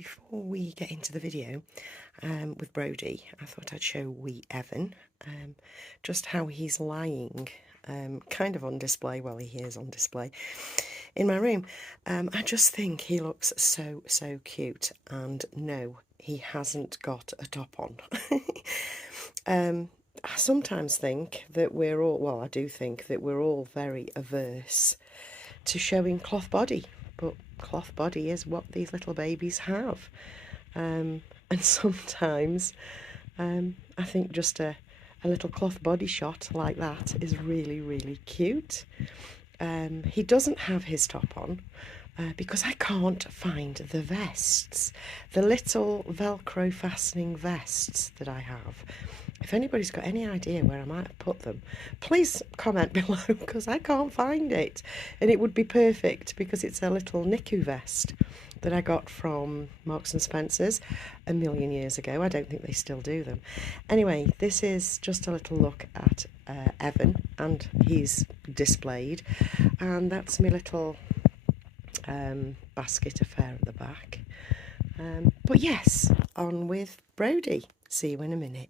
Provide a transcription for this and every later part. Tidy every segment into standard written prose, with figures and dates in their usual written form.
before we get into the video with Brody, I thought I'd show wee Evan just how he's lying kind of on display. Well, he is on display in my room. I just think he looks so cute, and no, he hasn't got a top on. I sometimes think that we're all, well, I do think that we're all very averse to showing cloth body, but cloth body is what these little babies have. And sometimes I think just a little cloth body shot like that is really cute. He doesn't have his top on because I can't find the vests, the little Velcro fastening vests that I have. If anybody's got any idea where I might have put them, please comment below, because I can't find it. And it would be perfect because it's a little NICU vest that I got from Marks and Spencer's a million years ago. I don't think they still do them. Anyway, this is just a little look at Evan, and he's displayed. And that's my little basket affair at the back. But yes, on with Brody. See you in a minute.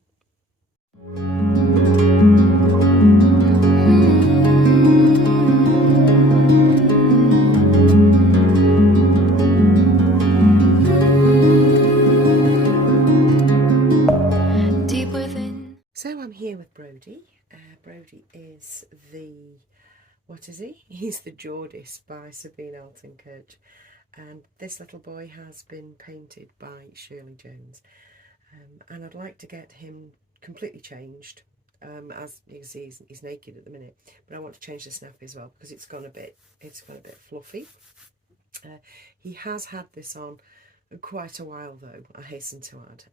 So I'm here with Brody. Brody is the, what is he? He's the Jordis by Sabine Altenkirch. And this little boy has been painted by Shirley Jones. And I'd like to get him completely changed. As you can see, he's naked at the minute, but I want to change the snappy as well because it's gone a bit fluffy. He has had this on quite a while though, I hasten to add.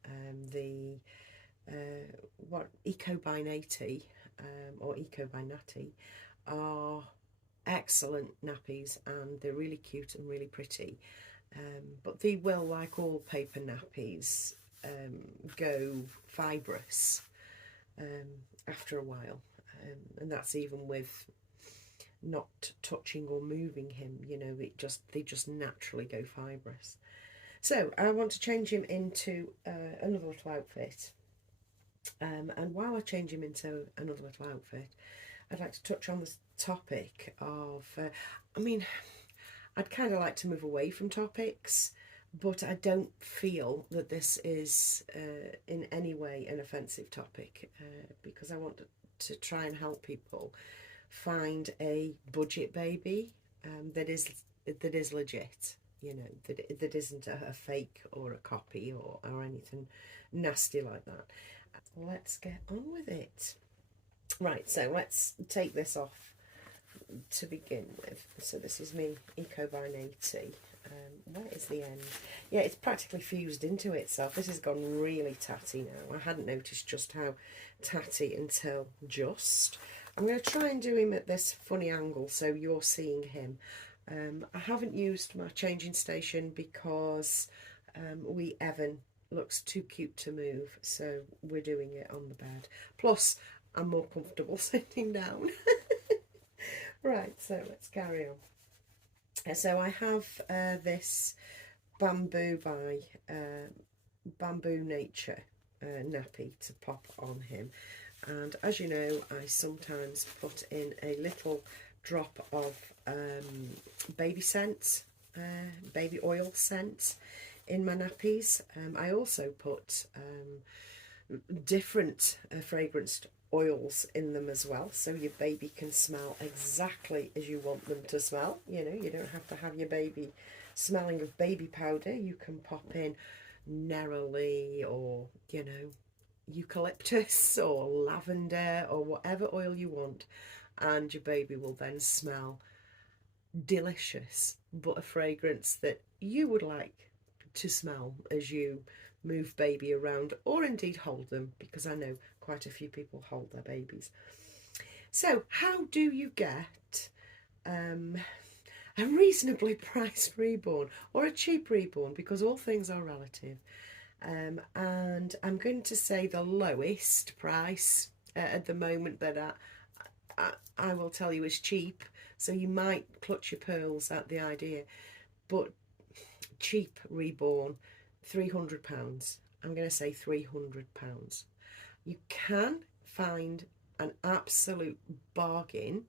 The Eco by Natty or Eco by Natty are excellent nappies, and they're really cute and really pretty. But they will, like all paper nappies, go fibrous after a while, and that's even with not touching or moving him. You know, they just naturally go fibrous. So I want to change him into another little outfit. And while I change him into another little outfit, I'd like to touch on this topic of, I mean, I'd kind of like to move away from topics, but I don't feel that this is in any way an offensive topic, because I want to try and help people find a budget baby that is legit, you know, that isn't a fake or a copy or anything nasty like that. Let's get on with it. Right, so let's take this off to begin with. So this is me Eco by Natty. Where is the end? Yeah, it's practically fused into itself. This has gone really tatty now. I hadn't noticed just how tatty until just. I'm going to try and do him at this funny angle so you're seeing him. I haven't used my changing station because wee Evan looks too cute to move, so we're doing it on the bed. Plus, I'm more comfortable sitting down. Right, so let's carry on. So I have this Bamboo by Bamboo Nature nappy to pop on him, and as you know, I sometimes put in a little drop of baby scent, baby oil scent in my nappies. I also put different fragranced oils in them as well, so your baby can smell exactly as you want them to smell. You know, you don't have to have your baby smelling of baby powder. You can pop in neroli or, you know, eucalyptus or lavender or whatever oil you want, and your baby will then smell delicious, but a fragrance that you would like to smell as you move baby around, or indeed hold them, because I know quite a few people hold their babies. So how do you get a reasonably priced Reborn or a cheap Reborn, because all things are relative, and I'm going to say the lowest price at the moment that I will tell you is cheap, so you might clutch your pearls at the idea, but cheap Reborn £300. I'm going to say £300. You can find an absolute bargain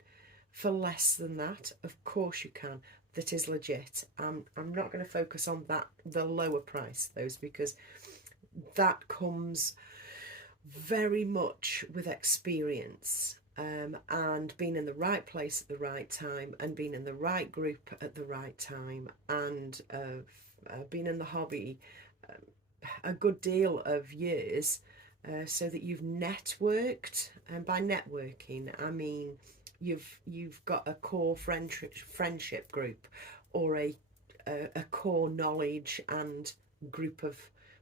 for less than that. Of course you can. That is legit. I'm not going to focus on that, the lower price, those, because that comes very much with experience, and being in the right place at the right time, and being in the right group at the right time, and being in the hobby a good deal of years, so that you've networked. And by networking I mean you've got a core friendship group, or a core knowledge and group of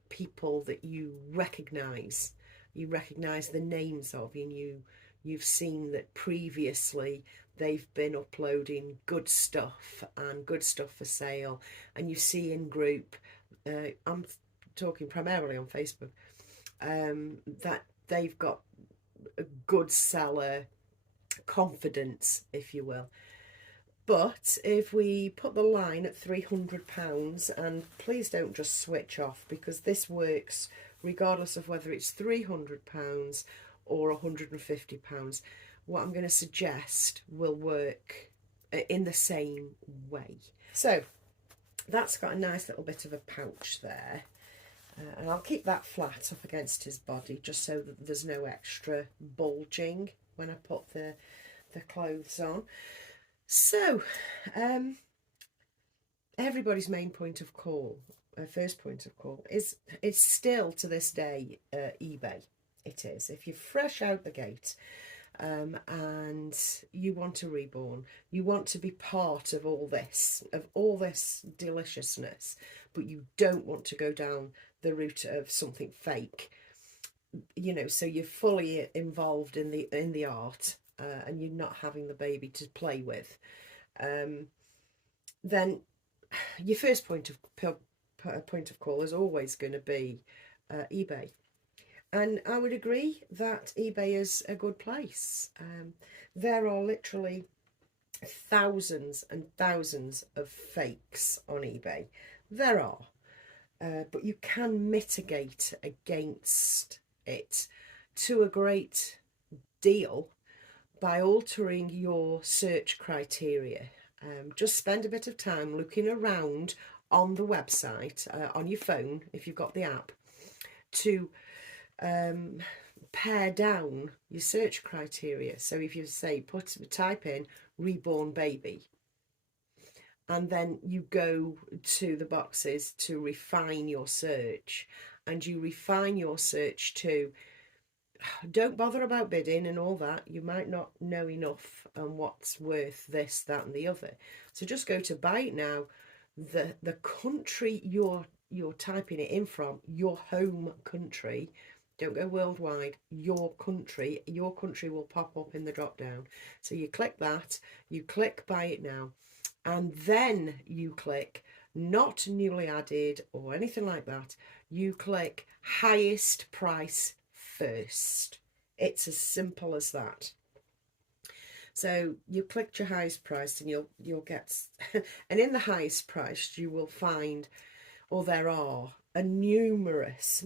people that you recognise the names of, and you've seen that previously they've been uploading good stuff and good stuff for sale, and you see in group, I'm talking primarily on Facebook, that they've got a good seller confidence, if you will. But if we put the line at £300, and please don't just switch off, because this works regardless of whether it's £300 or £150, what I'm going to suggest will work in the same way. So that's got a nice little bit of a pouch there. And I'll keep that flat up against his body, just so that there's no extra bulging when I put the clothes on. So, everybody's main point of call, first point of call, is still to this day eBay. It is. If you're fresh out the gate, and you want a reborn, you want to be part of all this deliciousness, but you don't want to go down the route of something fake, you know, so you're fully involved in the art, and you're not having the baby to play with, then your first point of call is always going to be eBay. And I would agree that eBay is a good place. There are literally thousands and thousands of fakes on eBay. There are. But you can mitigate against it to a great deal by altering your search criteria. Just spend a bit of time looking around on the website, on your phone, if you've got the app, to pare down your search criteria. So if you say type in reborn baby, and then you go to the boxes to refine your search, and you refine your search to, don't bother about bidding and all that, you might not know enough on what's worth this, that and the other. So just go to buy it now, the country you're typing it in from, your home country. Don't go worldwide, your country will pop up in the drop down. So you click that, you click buy it now, and then you click not newly added or anything like that. You click highest price first. It's as simple as that. So you clicked your highest price, and you'll get and in the highest price you will find, or there are numerous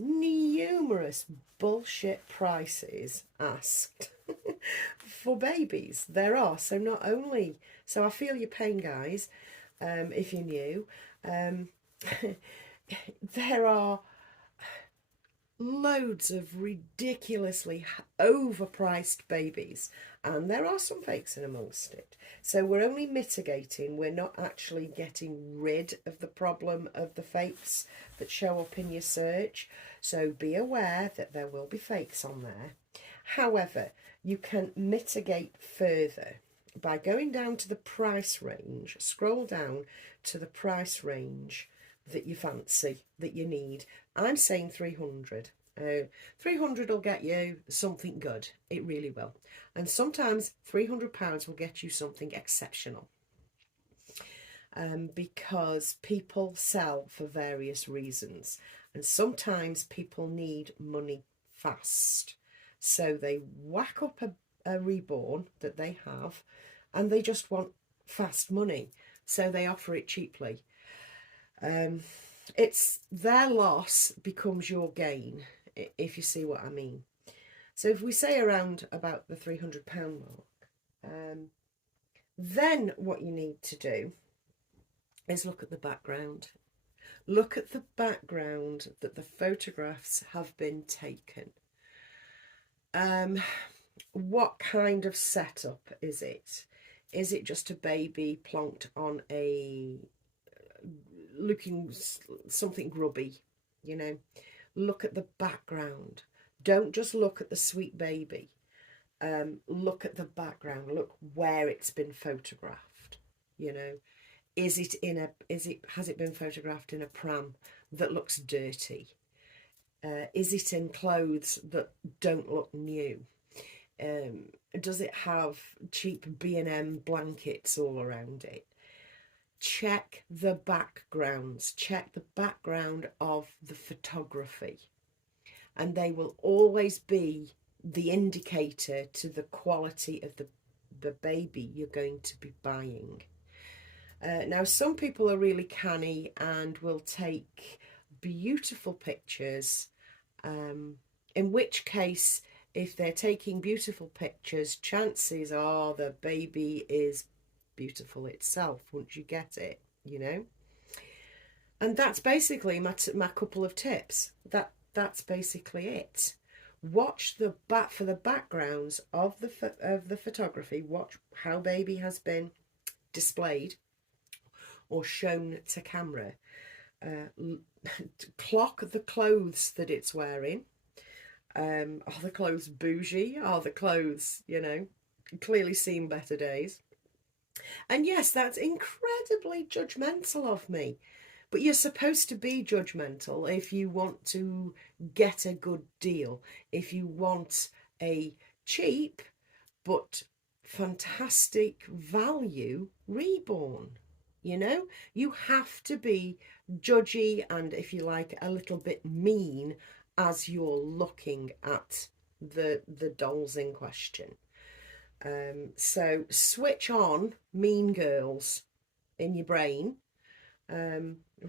bullshit prices asked for babies. There are. So not only, so I feel your pain, guys, if you're new. There are loads of ridiculously overpriced babies, and there are some fakes in amongst it. So we're only mitigating, we're not actually getting rid of the problem of the fakes that show up in your search. So be aware that there will be fakes on there. However, you can mitigate further by going down to the price range. Scroll down to the price range that you fancy, that you need. I'm saying 300. 300 will get you something good. It really will. And sometimes £300 will get you something exceptional. Because people sell for various reasons. And sometimes people need money fast. So they whack up a reborn that they have, and they just want fast money. So they offer it cheaply. it's their loss becomes your gain, if you see what I mean. So if we say around about the £300 mark, then what you need to do is look at the background. Look at the background that the photographs have been taken. What kind of setup is it? Is it just a baby plonked on a looking something grubby, you know? Look at the background. Don't just look at the sweet baby. Look at the background. Look where it's been photographed, you know? Has it been photographed in a pram that looks dirty? Is it in clothes that don't look new? Does it have cheap B&M blankets all around it? Check the backgrounds. Check the background of the photography. And they will always be the indicator to the quality of the baby you're going to be buying. Now, some people are really canny and will take beautiful pictures, in which case, if they're taking beautiful pictures, chances are the baby is beautiful itself once you get it, you know. And that's basically my couple of tips. That's basically it. Watch the for the backgrounds of the photography. Watch how baby has been displayed or shown to camera. Clock the clothes that it's wearing. Are the clothes bougie? Are the clothes, you know, clearly seen better days? And yes, that's incredibly judgmental of me. But you're supposed to be judgmental if you want to get a good deal. If you want a cheap but fantastic value Reborn. You know, you have to be judgy and, if you like, a little bit mean as you're looking at the dolls in question. So switch on Mean Girls in your brain,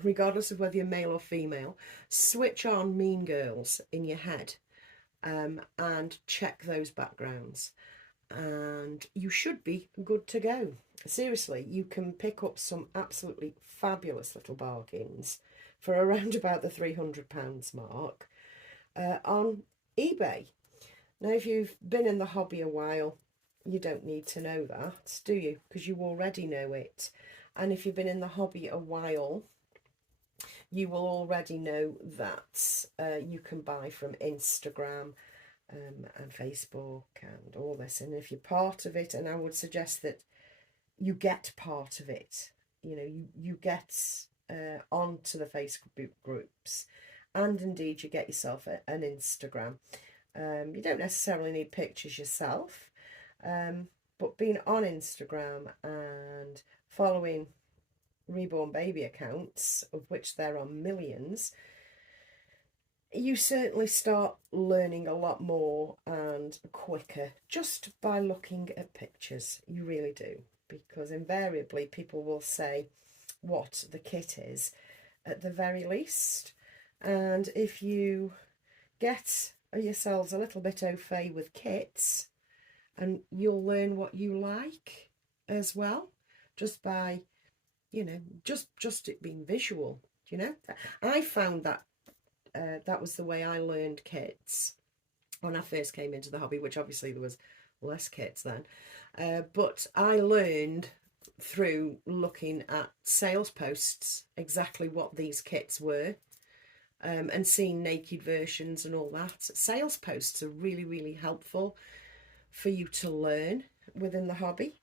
regardless of whether you're male or female. Switch on Mean Girls in your head, and check those backgrounds, and you should be good to go. Seriously, you can pick up some absolutely fabulous little bargains for around about the £300 mark on eBay. Now, if you've been in the hobby a while, you don't need to know that, do you? Because you already know it. And if you've been in the hobby a while, you will already know that you can buy from Instagram and Facebook and all this. And if you're part of it, and I would suggest that you get part of it, you know, you get onto the Facebook groups, and indeed you get yourself an Instagram. You don't necessarily need pictures yourself, but being on Instagram and following Reborn baby accounts, of which there are millions, you certainly start learning a lot more and quicker just by looking at pictures. You really do, because invariably people will say what the kit is at the very least. And if you get yourselves a little bit au fait with kits, and you'll learn what you like as well, just by, you know, just it being visual, you know. I found that that was the way I learned kits when I first came into the hobby, which obviously there was less kits then. But I learned through looking at sales posts exactly what these kits were, and seeing naked versions and all that. Sales posts are really, really helpful for you to learn within the hobby.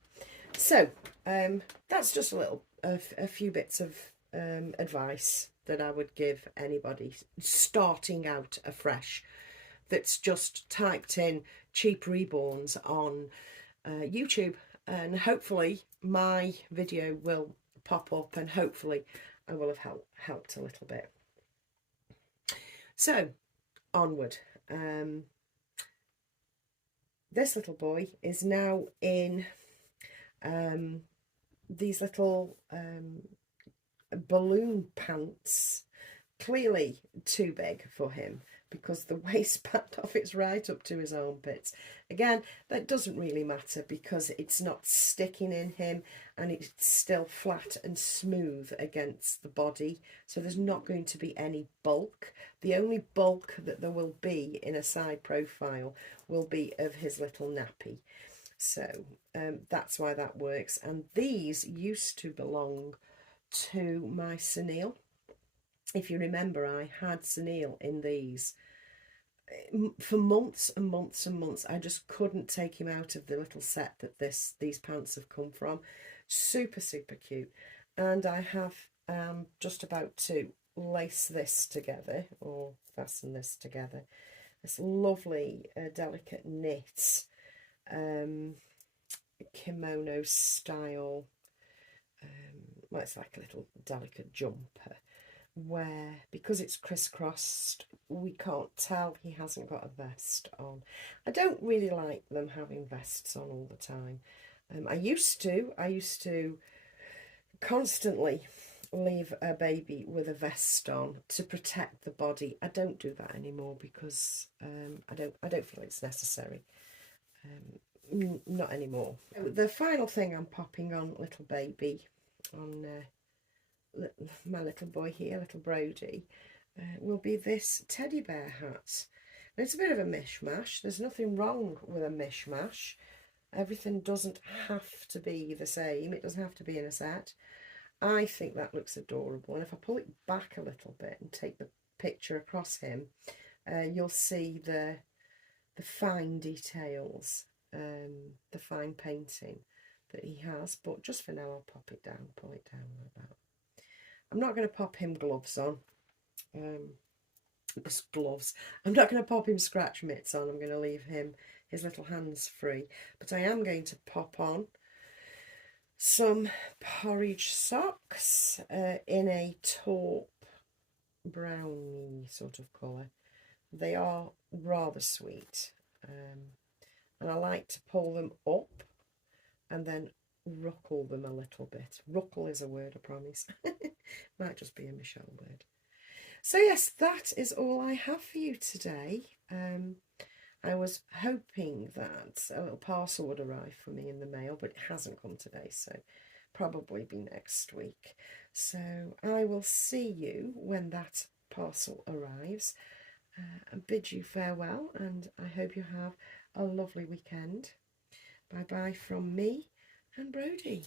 So that's just a few bits of advice that I would give anybody starting out afresh that's just typed in cheap reborns on YouTube, and hopefully my video will pop up and hopefully I will have helped a little bit. So onward. This little boy is now in these little balloon pants clearly too big for him because the waistband of it's right up to his armpits. Again, that doesn't really matter because it's not sticking in him and it's still flat and smooth against the body, so there's not going to be any bulk. The only bulk that there will be in a side profile will be of his little nappy. So that's why that works. And these used to belong to my Sunil. If you remember, I had Sunil in these for months and months and months. I just couldn't take him out of the little set that these pants have come from. Super, super cute. And I have just about to lace this together, or fasten this together. This lovely delicate knit kimono style, well, it's like a little delicate jumper, where because it's crisscrossed we can't tell he hasn't got a vest on. I don't really like them having vests on all the time. I used to constantly leave a baby with a vest on to protect the body. I don't do that anymore because I don't feel it's necessary. Not anymore. The final thing I'm popping on little baby, on my little boy here, little Brody, will be this teddy bear hat. Now, it's a bit of a mishmash. There's nothing wrong with a mishmash. Everything doesn't have to be the same. It doesn't have to be in a set. I think that looks adorable, and if I pull it back a little bit and take the picture across him, you'll see the fine details, the fine painting that he has. But just for now, I'll pop it down, pull it down like that. I'm not going to pop him gloves on. Just gloves. I'm not going to pop him scratch mitts on. I'm going to leave him his little hands free. But I am going to pop on some porridge socks in a taupe browny sort of colour. They are rather sweet, and I like to pull them up and then ruckle them a little bit. Ruckle is a word, I promise. Might just be a Michelle word. So yes, that is all I have for you today. I was hoping that a little parcel would arrive for me in the mail, but it hasn't come today, so probably be next week. So I will see you when that parcel arrives. I bid you farewell, and I hope you have a lovely weekend. Bye bye from me and Brody.